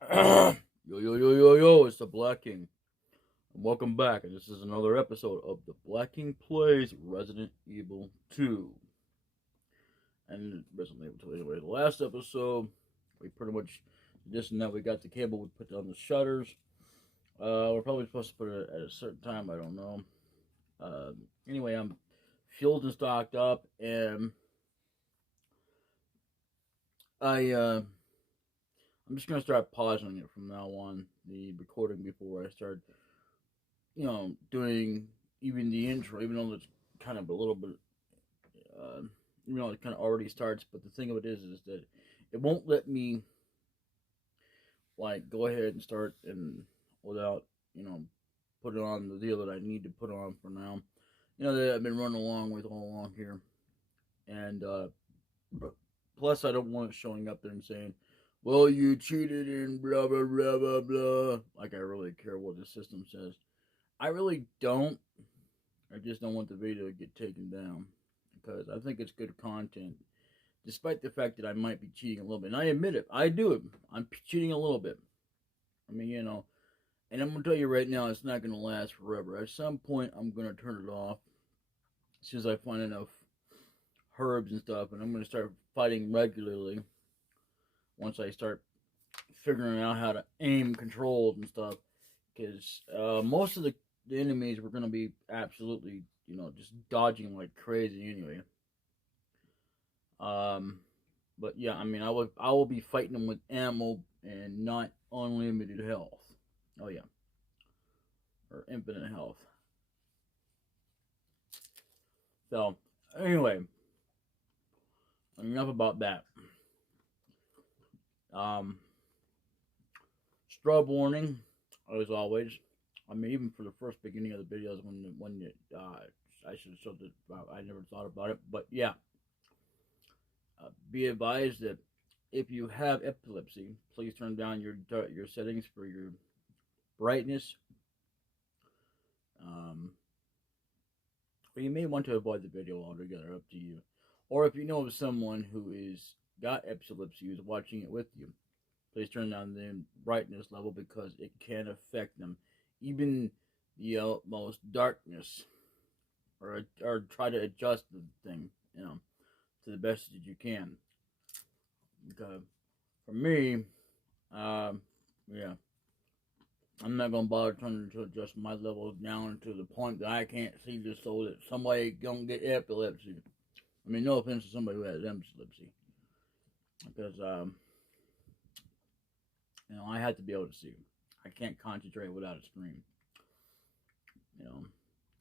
Yo, yo, yo, yo, yo, it's the Black King. And welcome back, and this is another episode of the Black King Plays Resident Evil 2. And Resident Evil 2, anyway, the last episode, we pretty much just now we got the cable, we put down the shutters. We're probably supposed to put it at a certain time, I don't know. Anyway, I'm fueled and stocked up, and I'm just gonna start pausing it from now on, the recording before I start doing even the intro, even though it's kind of a little bit, uh, it kind of already starts. But the thing of it is that it won't let me like go ahead and start and without put it on the deal that I need to put on for now. That I've been running along with all along here, and plus I don't want it showing up there and saying, "Well, you cheated and blah blah blah blah blah." Like I really care what the system says. I really don't. I just don't want the video to get taken down because I think it's good content, despite the fact that I might be cheating a little bit. And I admit it, I do it. I'm cheating a little bit. I mean, and I'm gonna tell you right now, it's not gonna last forever. At some point, I'm gonna turn it off as soon as I find enough herbs and stuff, and I'm gonna start fighting regularly once I start figuring out how to aim controls and stuff. Because most of the enemies were going to be absolutely, just dodging like crazy anyway. Um, but yeah, I mean, I will be fighting them with ammo and not unlimited health. Oh yeah, or infinite health. So anyway, enough about that. Um, Strobe warning, as always. I mean, even for the first beginning of the videos when I should have showed it. I never thought about it, but yeah. Be advised that if you have epilepsy, please turn down your settings for your brightness. Or you may want to avoid the video altogether. Up to you. Or if you know of someone who is got epilepsy who's watching it with you, please turn down the brightness level because it can affect them. Even the utmost darkness, or try to adjust the thing, to the best that you can. Because for me, yeah, I'm not gonna bother trying to adjust my levels down to the point that I can't see just so that somebody don't get epilepsy. I mean, no offense to somebody who has epilepsy, because I have to be able to see. I can't concentrate without a screen. You know,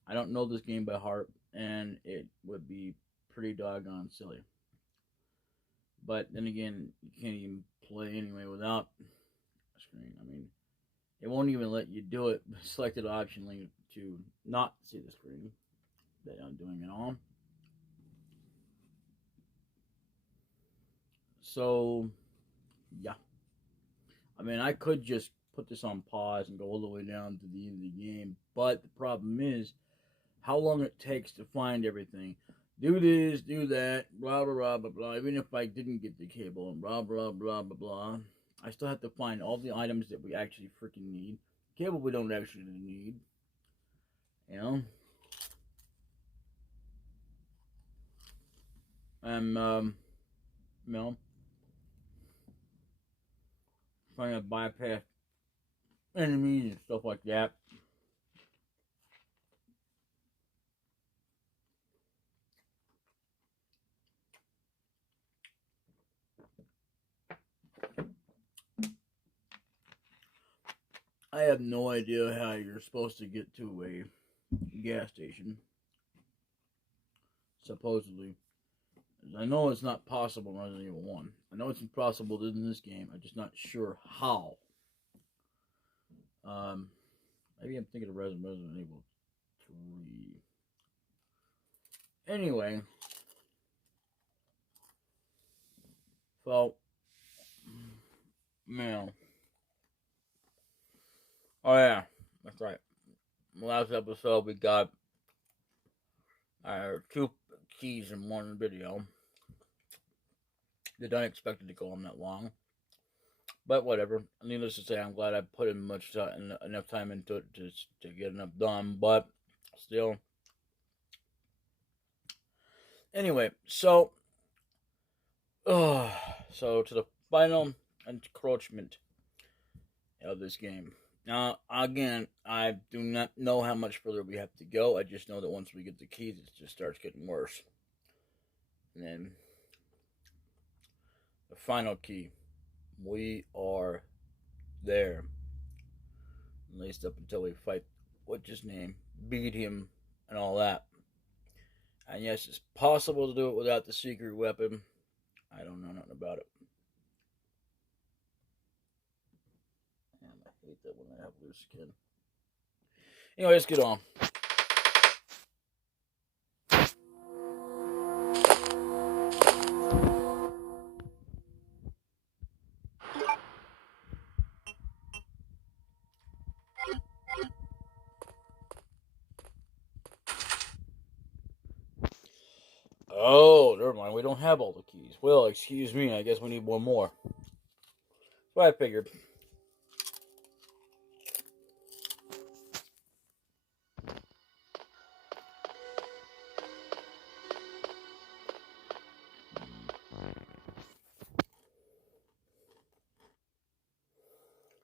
I don't know this game by heart, and it would be pretty doggone silly. But then again, you can't even play anyway without a screen. I mean, it won't even let you do it. Select the option link to not see the screen that I'm doing it on. So, yeah. I mean, I could just put this on pause and go all the way down to the end of the game, but the problem is how long it takes to find everything. Do this, do that, blah, blah, blah, blah, blah. Even if I didn't get the cable and blah, blah, blah, blah, blah, I still have to find all the items that we actually freaking need. Cable we don't actually need, you know? And, trying to bypass enemies and stuff like that. I have no idea how you're supposed to get to a gas station. Supposedly. I know it's not possible in Resident Evil 1. I know it's impossible in this game. I'm just not sure how. Maybe I'm thinking of Resident Evil 3. Anyway, so, man. Oh, yeah, that's right. Last episode, we got two keys in one video. Did not expect it to go on that long. But whatever. Needless to say, I'm glad I put in enough time into it to get enough done. But still, anyway. So to the final encroachment of this game. Now, again, I do not know how much further we have to go. I just know that once we get the keys, it just starts getting worse. And then the final key. We are there. At least up until we fight, what's his name? Beat him and all that. And yes, it's possible to do it without the secret weapon. I don't know nothing about it. Damn, I hate that when I have loose skin. Anyway, let's get on. Oh, never mind. We don't have all the keys. Well, excuse me. I guess we need one more. That's what I figured.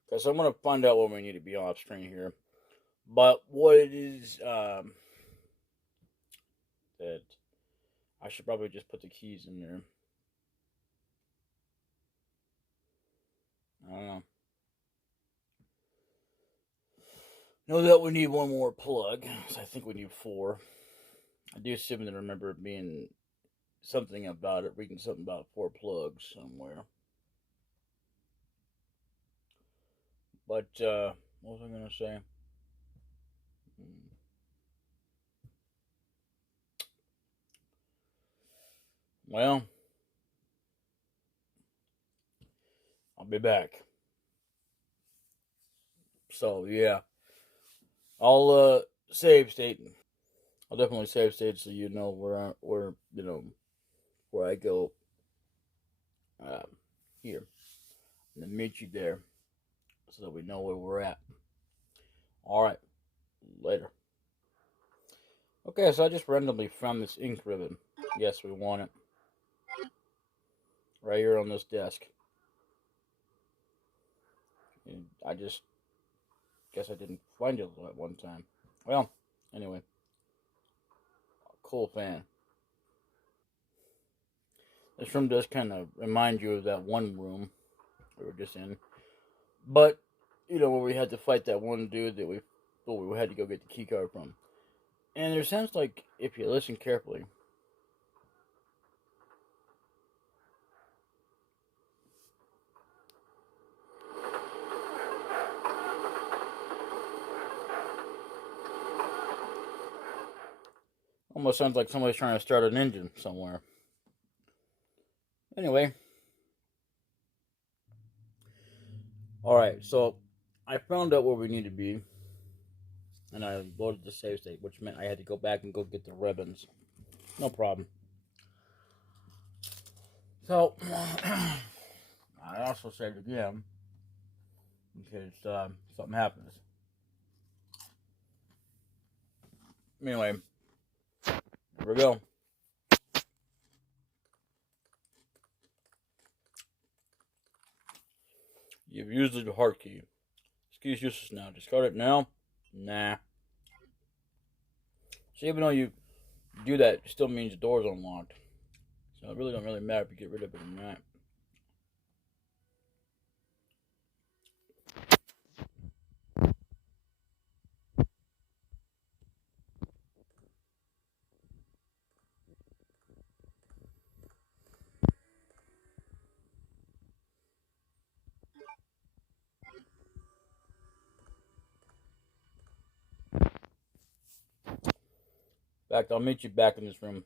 Because I'm going to find out when we need to be off screen here. But what it is, that I should probably just put the keys in there. I don't know. Know that we need one more plug. So I think we need 4. I do seem to remember it being something about it, reading something about 4 plugs somewhere. But, what was I going to say? Well, I'll be back. So, yeah. I'll, save state. I'll definitely save state so you know where I go, here. And then meet you there so that we know where we're at. Alright. Later. Okay, so I just randomly found this ink ribbon. Yes, we want it. Right here on this desk. And I just guess I didn't find it at one time. Well, anyway. Cool fan. This room does kind of remind you of that one room we were just in. But, where we had to fight that one dude that we had to go get the key card from. And there sounds like, if you listen carefully, almost sounds like somebody's trying to start an engine somewhere. Anyway. Alright, so I found out where we need to be. And I loaded the save state, which meant I had to go back and go get the ribbons. No problem. So, I also saved again. In case something happens. Anyway, here we go. You've used the heart key. This key is useless now. Discard it now. Nah. So even though you do that, it still means the door's unlocked. So it really don't really matter if you get rid of it or not. In fact, I'll meet you back in this room.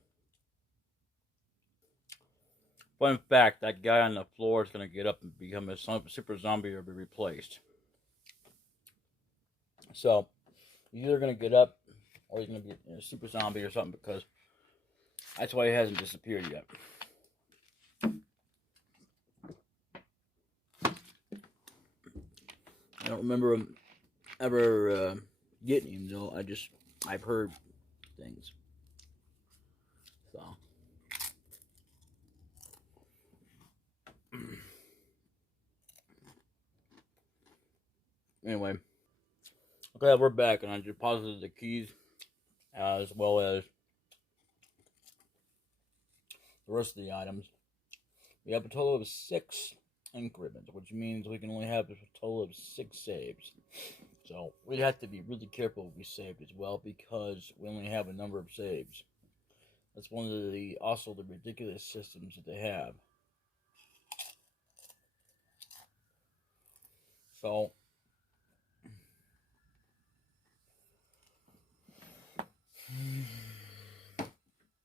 Fun fact, that guy on the floor is going to get up and become a super zombie or be replaced. So, he's either going to get up or he's going to be a super zombie or something, because that's why he hasn't disappeared yet. I don't remember him ever getting him though. I've heard things. So anyway, okay, we're back, and I deposited the keys as well as the rest of the items. We have a total of 6 ink ribbons, which means we can only have a total of 6 saves. So we have to be really careful if we save as well, because we only have a number of saves. That's one of the also the ridiculous systems that they have. So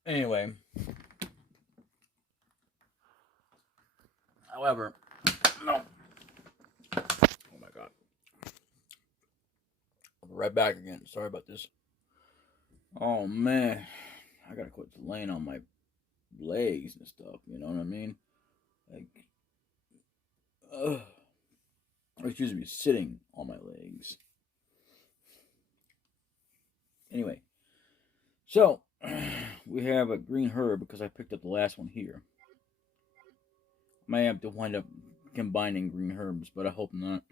anyway, however, no. Oh my god. I'll be right back again. Sorry about this. Oh man, I gotta quit laying on my legs and stuff. You know what I mean? Like, excuse me, sitting on my legs. Anyway, so we have a green herb because I picked up the last one here. May have to wind up combining green herbs, but I hope not.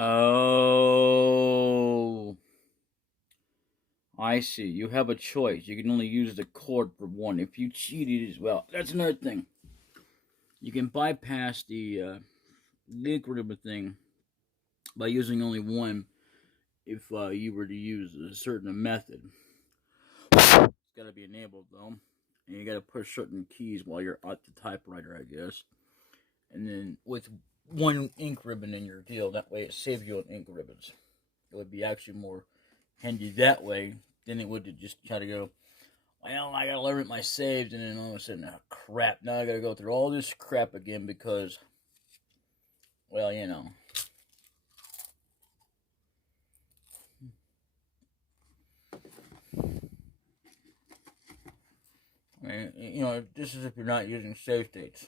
Oh, I see. You have a choice. You can only use the cord for one. If you cheated as well, that's another thing. You can bypass the link ribbon thing by using only one if you were to use a certain method. It's got to be enabled though, and you got to push certain keys while you're at the typewriter, I guess. And then with one ink ribbon in your deal, that way it saves you on ink ribbons. It would be actually more handy that way than it would to just try to go, well, I gotta limit my saves, and then all of a sudden, oh, crap, now I gotta go through all this crap again because, well, you know. I mean, you know, this is if you're not using save states.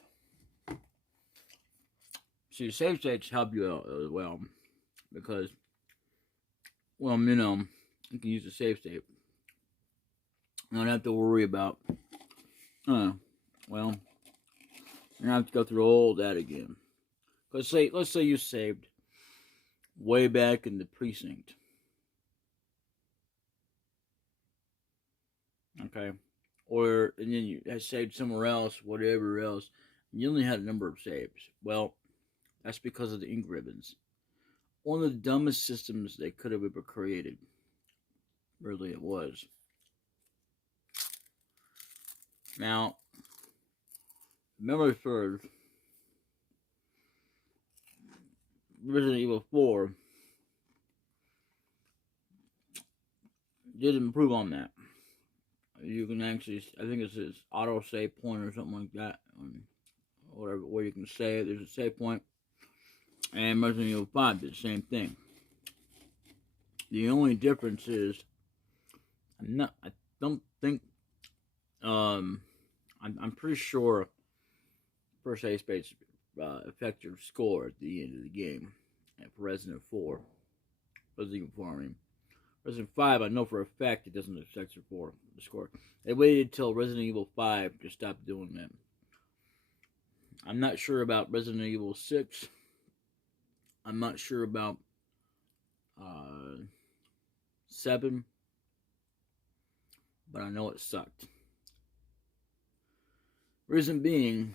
See, save states help you out as well because, well, you know, you can use a save state. You don't have to worry about, well, you don't have to go through all that again. Let's say you saved way back in the precinct. Okay. Or, and then you had saved somewhere else, whatever else. And you only had a number of saves. Well, that's because of the ink ribbons. One of the dumbest systems they could have ever created. Really, it was. Now, memory serves, Resident Evil 4 did improve on that. You can actually, I think it's this auto save point or something like that, whatever, where you can save. There's a save point, and Resident Evil 5 did the same thing. The only difference is, I don't think, I'm pretty sure first save space affect your score at the end of the game. And for Resident 4, Resident Evil 4, I mean. Resident 5, I know for a fact it doesn't affect your score. They waited till Resident Evil 5 to stop doing that. I'm not sure about Resident Evil 6. I'm not sure about 7. But I know it sucked. Reason being,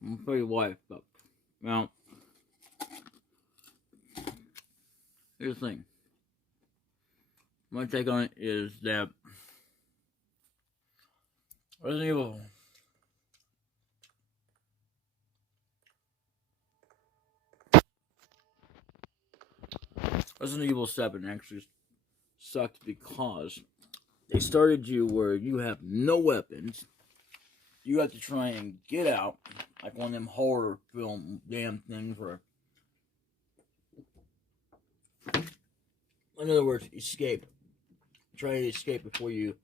I'm going to tell you why it sucked. Now, here's the thing. My take on it is that Resident Evil 7 actually sucked because they started you where you have no weapons. You have to try and get out, like one of them horror film damn things where, in other words, escape. Try to escape before you,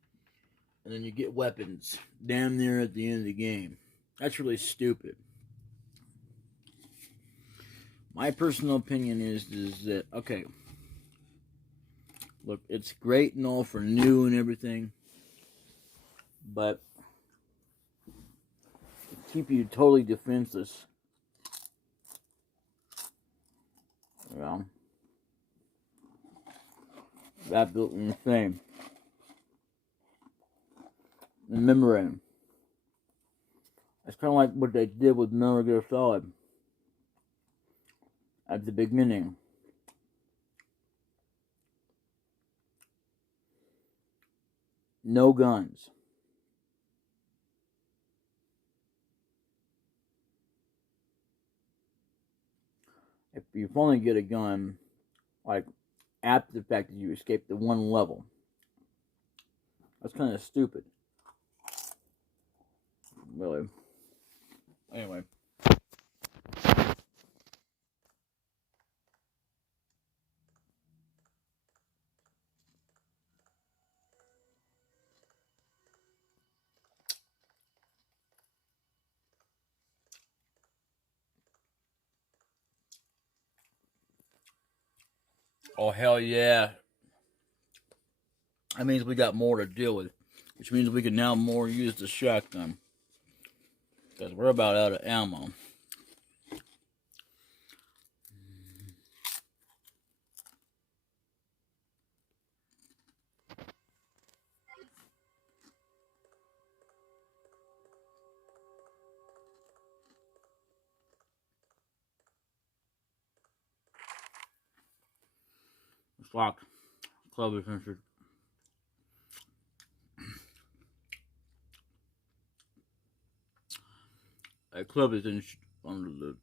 and then you get weapons damn near at the end of the game. That's really stupid. My personal opinion is that, okay, look, it's great and all for new and everything, but keep you totally defenseless. You know, absolutely insane. Remembering, it's kind of like what they did with Metal Gear Solid at the beginning. No guns. If you only get a gun, like, after the fact that you escaped the one level, that's kind of stupid. Really. Anyway. Oh, hell yeah. That means we got more to deal with, which means we can now more use the shotgun, because we're about out of ammo. It's locked. Club is entered. A club is in under the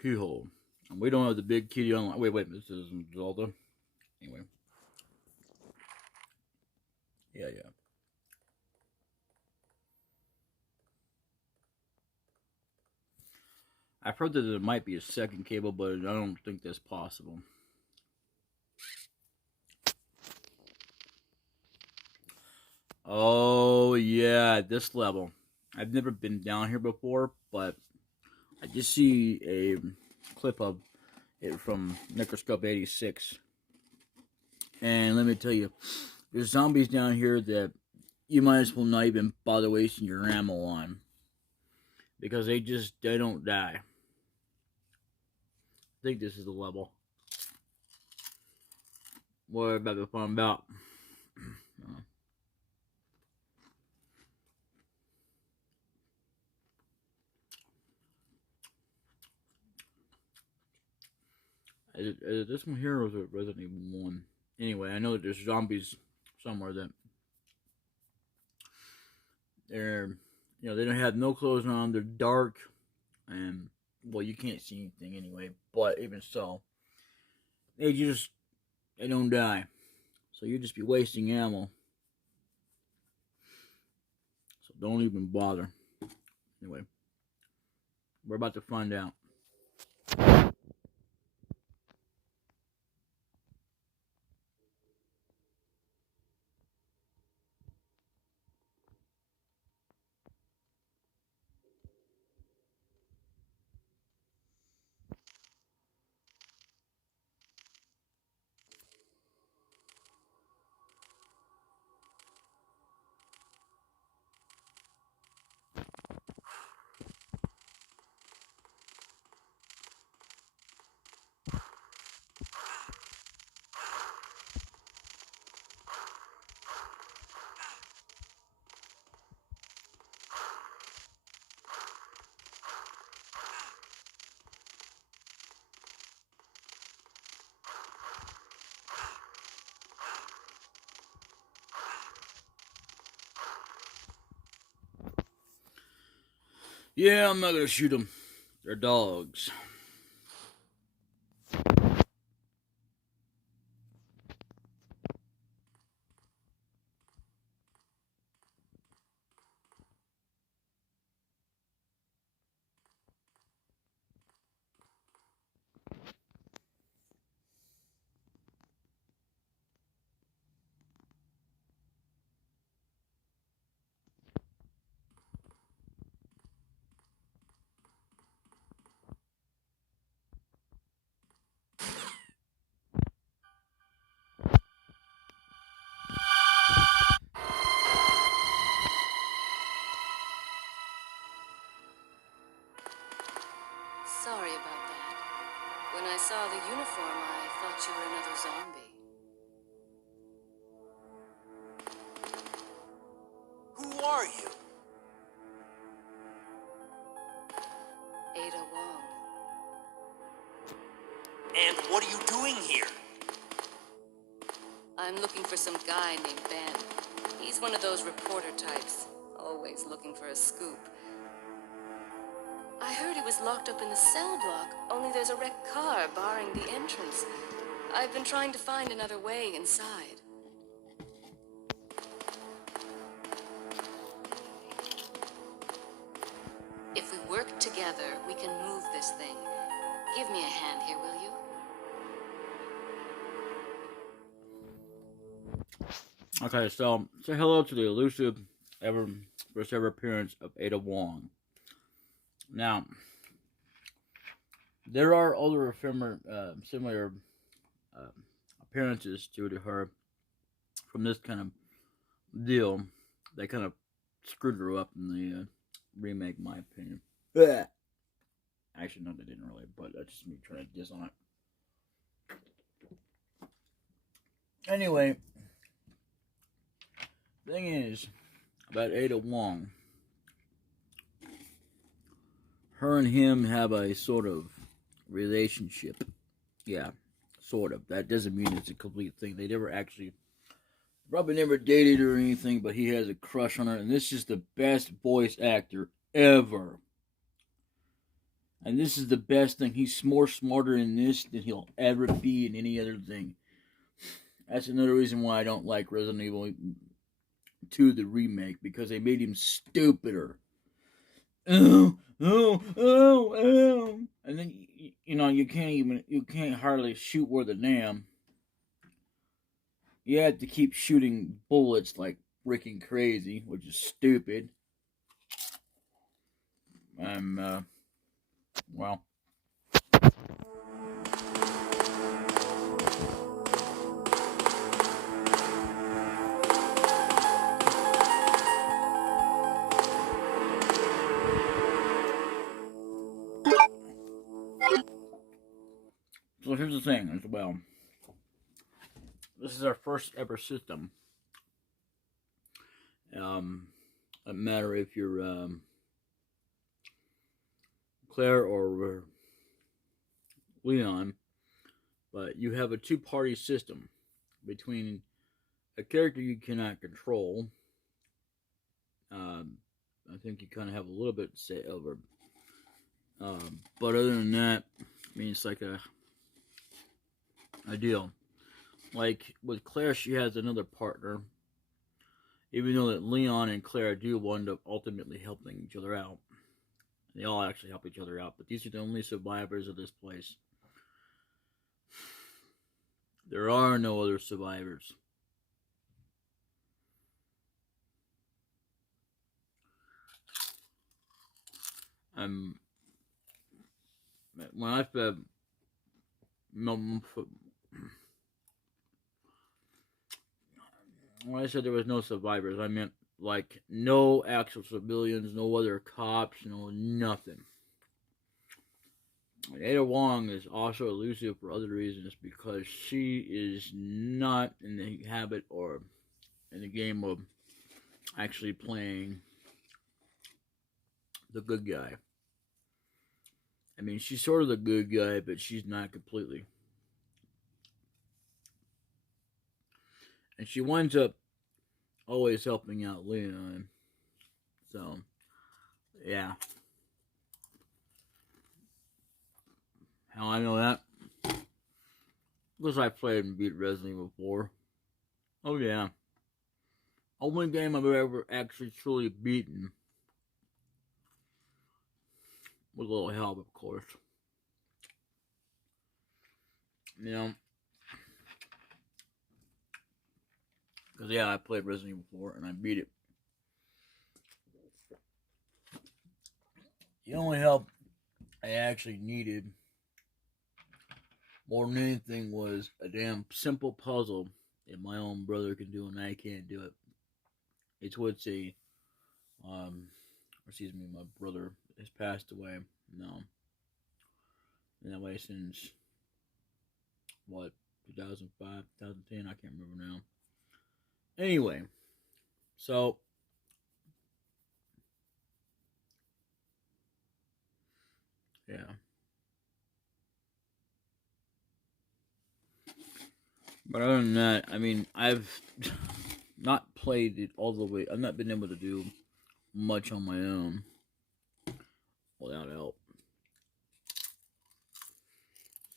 keyhole. And we don't have the big key on. Wait, this isn't Zelda. Anyway. Yeah. I've heard that there might be a second cable, but I don't think that's possible. Oh, yeah, this level. I've never been down here before, but I just see a clip of it from Microscope 86. And let me tell you, there's zombies down here that you might as well not even bother wasting your ammo on, because they don't die. I think this is the level. What about the fun about? Is it this one here, or is it Resident Evil 1? Anyway, I know that there's zombies somewhere that they're, they don't have no clothes on, they're dark, and, well, you can't see anything anyway, but even so, they don't die. So you just be wasting ammo. So don't even bother. Anyway, we're about to find out. Yeah, I'm not gonna shoot them. They're dogs. I saw the uniform, I thought you were another zombie. Who are you? Ada Wong. And what are you doing here? I'm looking for some guy named Ben. He's one of those reporter types, always looking for a scoop. I heard he was locked up in the cell block, only there's a wrecked car barring the entrance. I've been trying to find another way inside. If we work together, we can move this thing. Give me a hand here, will you? Okay, so say hello to the elusive first ever appearance of Ada Wong. Now, there are other similar appearances to her from this kind of deal. They kind of screwed her up in the remake, in my opinion. Blech. Actually, no, they didn't really, but that's just me trying to diss on it. Anyway, thing is about Ada Wong, her and him have a sort of relationship. Yeah, sort of. That doesn't mean it's a complete thing. They never actually, probably never dated or anything, but he has a crush on her, and this is the best voice actor ever. And this is the best thing. He's more smarter in this than he'll ever be in any other thing. That's another reason why I don't like Resident Evil 2, the remake, because they made him stupider. Oh, oh, oh, oh. And then, you can't hardly shoot worth a damn. You have to keep shooting bullets like freaking crazy, which is stupid. Well. So here's the thing as well. This is our first ever system. It matter if you're Claire or Leon, but you have a two-party system between a character you cannot control. I think you kind of have a little bit to say over. But other than that, I mean, it's like a deal. Like with Claire, she has another partner. Even though that Leon and Claire do wind up ultimately helping each other out. They all actually help each other out, but these are the only survivors of this place. There are no other survivors. When I said when I said there was no survivors, I meant like no actual civilians, no other cops, no nothing. Ada Wong is also elusive for other reasons because she is not in the habit or in the game of actually playing the good guy. I mean, she's sort of the good guy, but she's not completely. And she winds up always helping out Leon. So, yeah. How I know that? Because I played and beat Resident Evil 4. Oh, yeah. Only game I've ever actually truly beaten. With a little help, of course. You know? Because, yeah, I played Resident Evil 4 and I beat it. The only help I actually needed more than anything was a damn simple puzzle that my own brother can do and I can't do it. It's what my brother has passed away now. And that way since what, 2005, 2010? I can't remember now. Anyway, so yeah. But other than that, I mean, I've not played it all the way. I've not been able to do much on my own without help.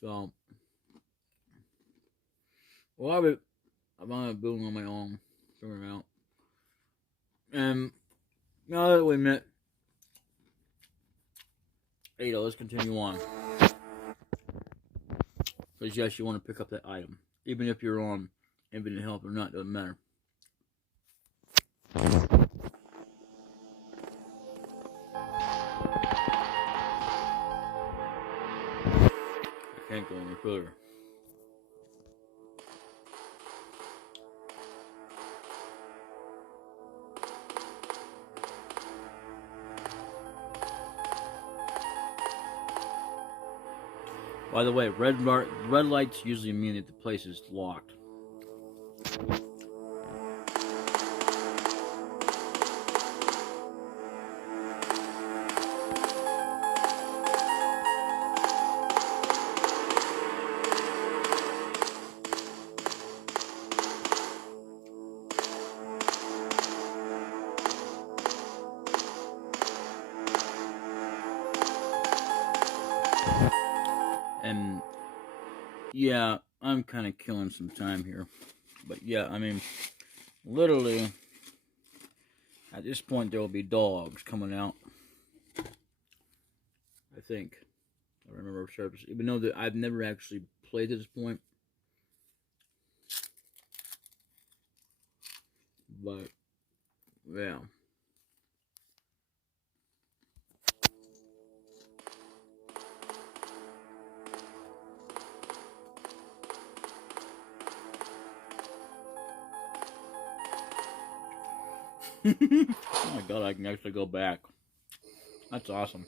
So, a lot of it, I'm on building on my own, figuring it out. And now that we met, Ada, let's continue on. Because yes, you want to pick up that item. Even if you're on infinite health or not, doesn't matter. I can't go any further. By the way, red lights usually mean that the place is locked. And yeah, I'm kind of killing some time here. But yeah, I mean, literally, at this point, there will be dogs coming out. I think. I remember service. Even though that I've never actually played to this point. But, yeah. Oh my god, I can actually go back. That's awesome.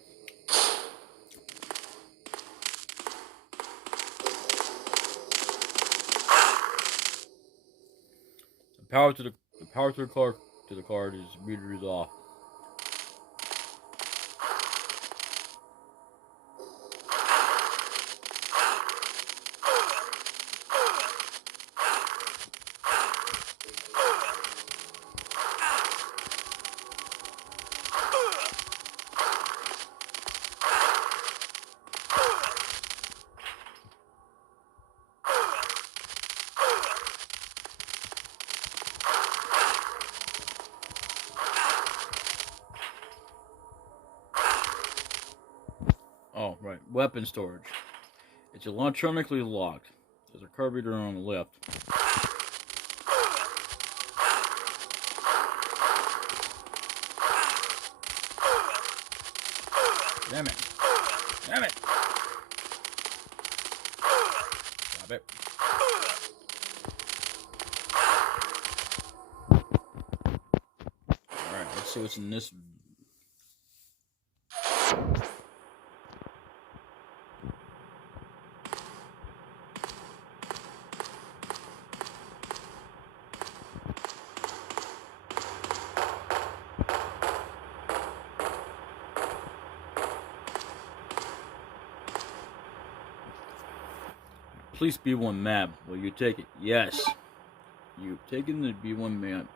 The power to the card is meter is off. Oh, right. Weapon storage. It's electronically locked. There's a carburetor on the left. Damn it. Damn it. Stop it. Alright, let's see what's in this. Police B1 map. Will you take it? Yes. You've taken the B1 map.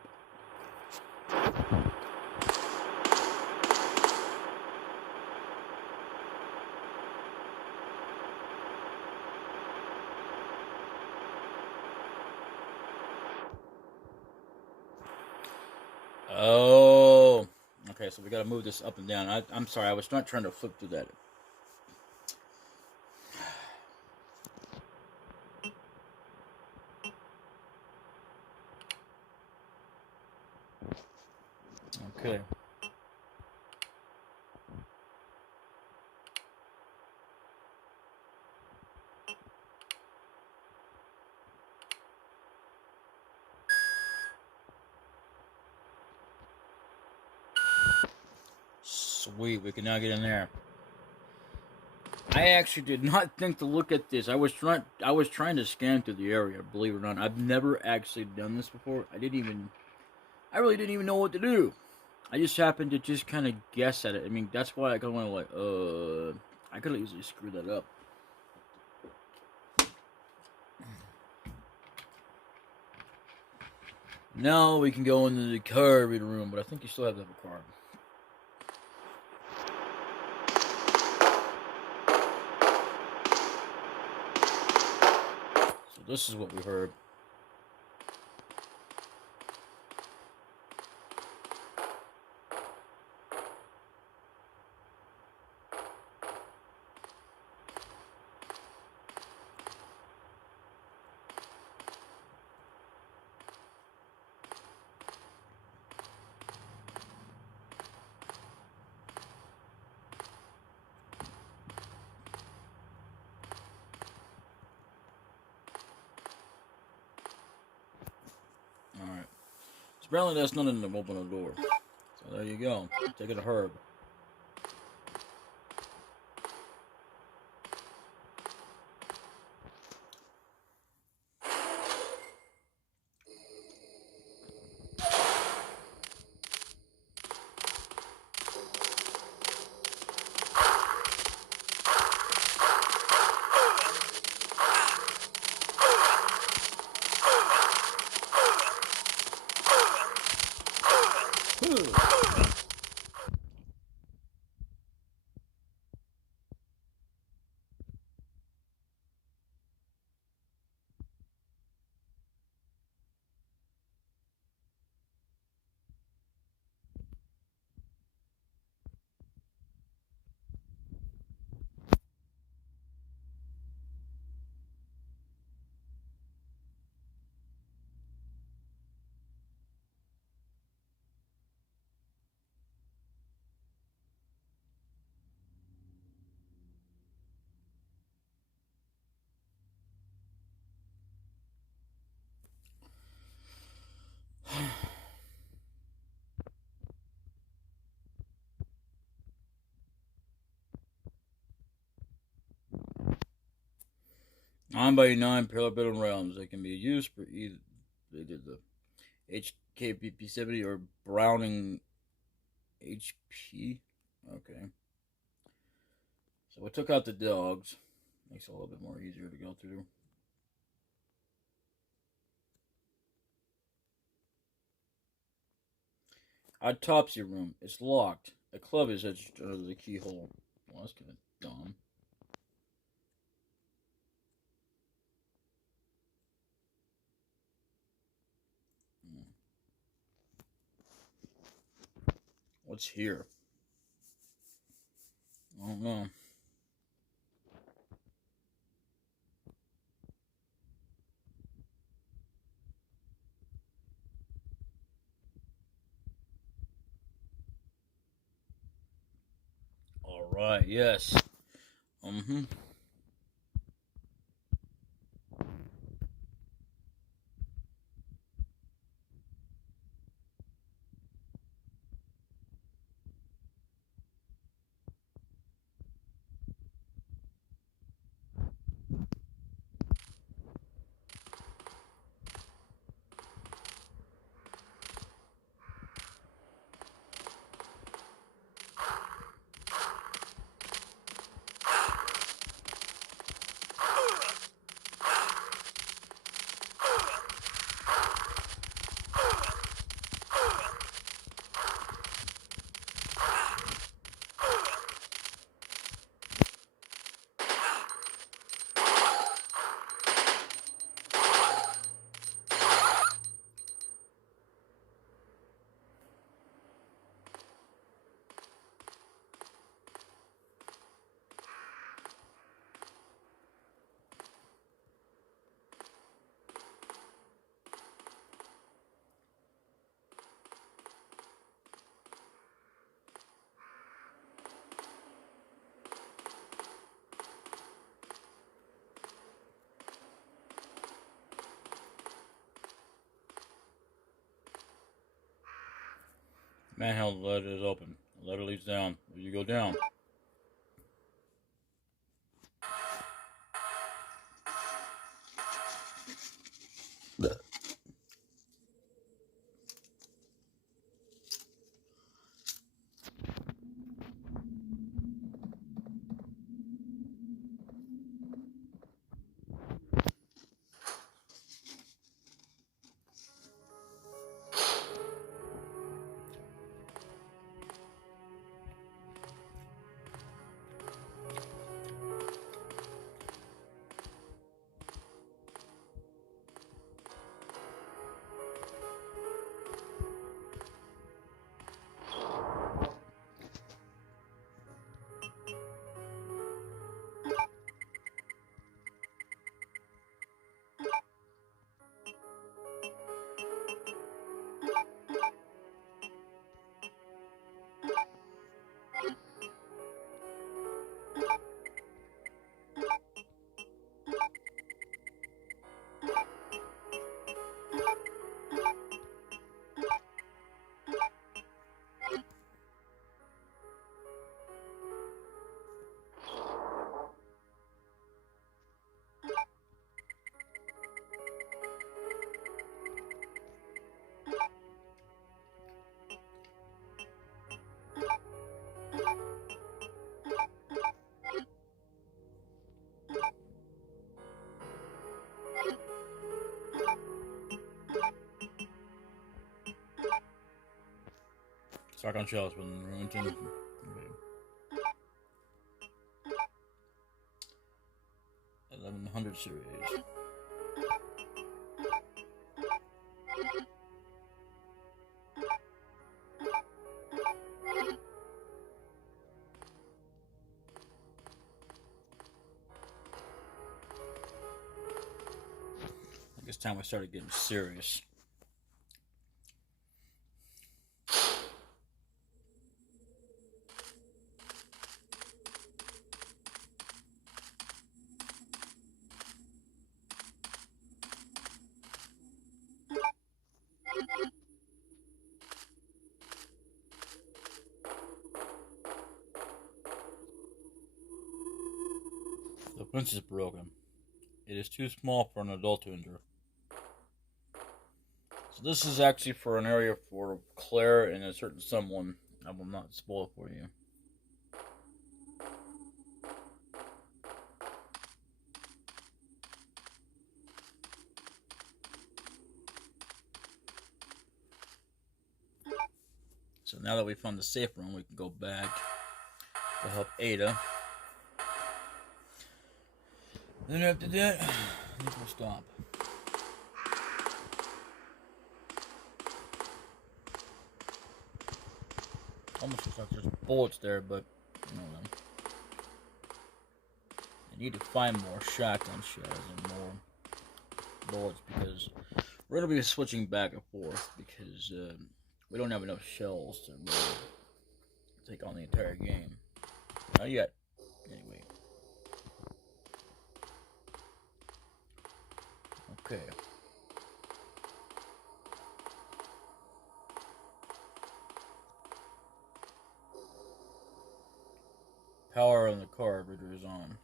Oh. Okay, so we gotta move this up and down. I'm sorry, I was not trying to flip through that. Okay. Sweet, we can now get in there. I actually did not think to look at this. I was trying to scan through the area, believe it or not. I've never actually done this before. I really didn't even know what to do. I just happened to just kind of guess at it. I mean, that's why I kind of went like, I could have easily screwed that up. Now we can go into the car reading room, but I think you still have to have a card. So this is what we heard. Alright. So apparently that's nothing to open the door. So there you go. Take it to Herb. Nine by nine parallel realms. They can be used for either the HKPP 70 or Browning HP. Okay. So we took out the dogs. Makes it a little bit more easier to go through. Autopsy room. It's locked. A club is etched under the keyhole. Well, that's kind of dumb. What's here? I don't know. Alright, yes. Mm-hmm. Manhole ladder is open. The ladder leads down. You go down. Stock on shelves with Remington. 1100 series. I guess time we started getting serious. The fence is broken. It is too small for an adult to enter. So this is actually for an area for Claire and a certain someone. I will not spoil it for you. So now that we found the safe room, we can go back to help Ada. Then after that, I think we'll stop. Almost looks like there's bullets there, but you know them. I need to find more shotgun shells and more bullets because we're gonna be switching back and forth because we don't have enough shells to really take on the entire game. Not yet. Anyway. Okay. Power on the carburetor is on.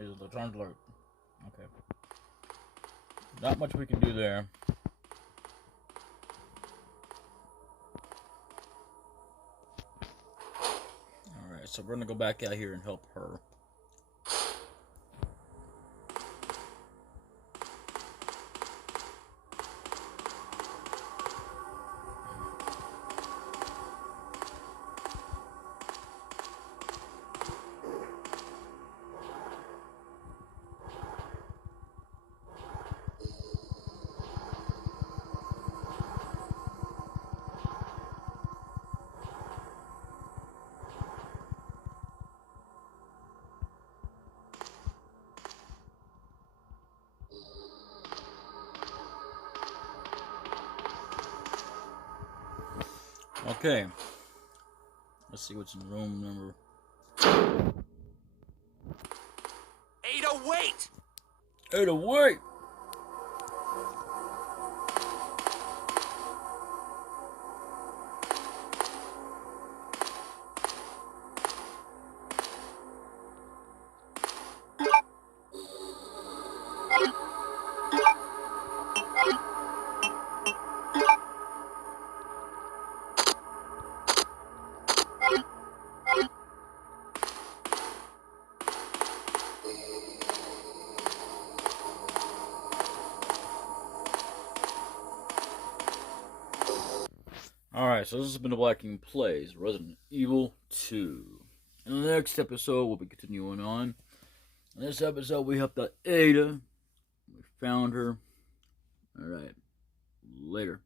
Is the electronic alert? Okay. Not much we can do there. Alright, so we're gonna go back out here and help her. Okay. Let's see what's in room number. Ada, wait! Ada, wait! Alright, so this has been DaBLackKing Plays Resident Evil 2. In the next episode, we'll be continuing on. In this episode, we helped out Ada. We found her. Alright, later.